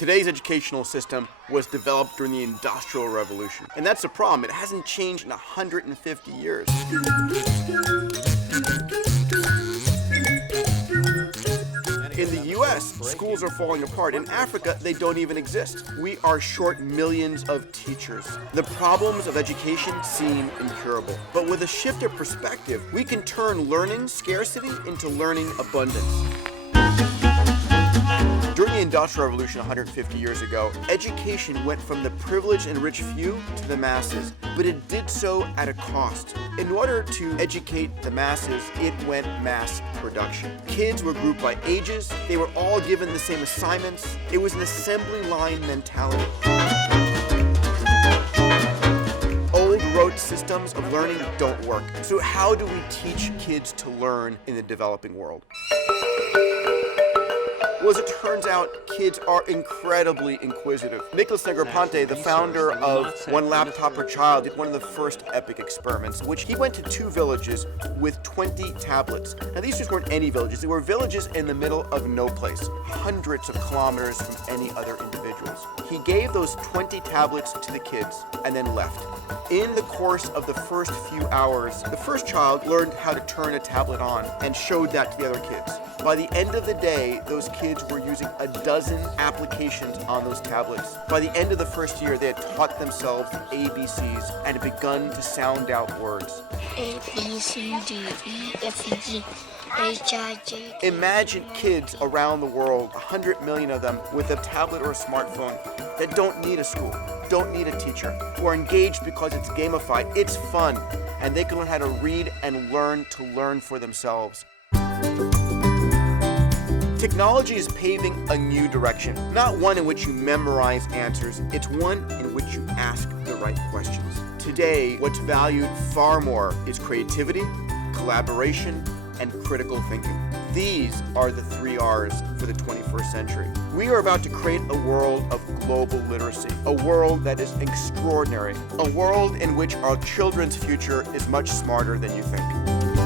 Today's educational system was developed during the Industrial Revolution. And that's the problem. It hasn't changed in 150 years. In the US, schools are falling apart. In Africa, they don't even exist. We are short millions of teachers. The problems of education seem incurable. But with a shift of perspective, we can turn learning scarcity into learning abundance. During the Industrial Revolution 150 years ago, education went from the privileged and rich few to the masses, but it did so at a cost. In order to educate the masses, it went mass production. Kids were grouped by ages, they were all given the same assignments. It was an assembly line mentality. Old rote systems of learning don't work. So how do we teach kids to learn in the developing world? Well, as it turns out, kids are incredibly inquisitive. Nicholas Negroponte, the founder of One Laptop Per Child, did one of the first epic experiments, in which he went to 2 villages with 20 tablets. Now, these just weren't any villages. They were villages in the middle of no place, hundreds of kilometers from any other individuals. He gave those 20 tablets to the kids and then left. In the course of the first few hours, the first child learned how to turn a tablet on and showed that to the other kids. By the end of the day, those kids were using a dozen applications on those tablets. By the end of the first year, they had taught themselves ABCs and had begun to sound out words. A, B, C, D, E, F, G, H, I, J. Imagine kids around the world, 100 million of them, with a tablet or a smartphone that don't need a school, don't need a teacher, who are engaged because it's gamified, it's fun, and they can learn how to read and learn to learn for themselves. Technology is paving a new direction, not one in which you memorize answers, it's one in which you ask the right questions. Today, what's valued far more is creativity, collaboration, and critical thinking. These are the 3 R's for the 21st century. We are about to create a world of global literacy, a world that is extraordinary, a world in which our children's future is much smarter than you think.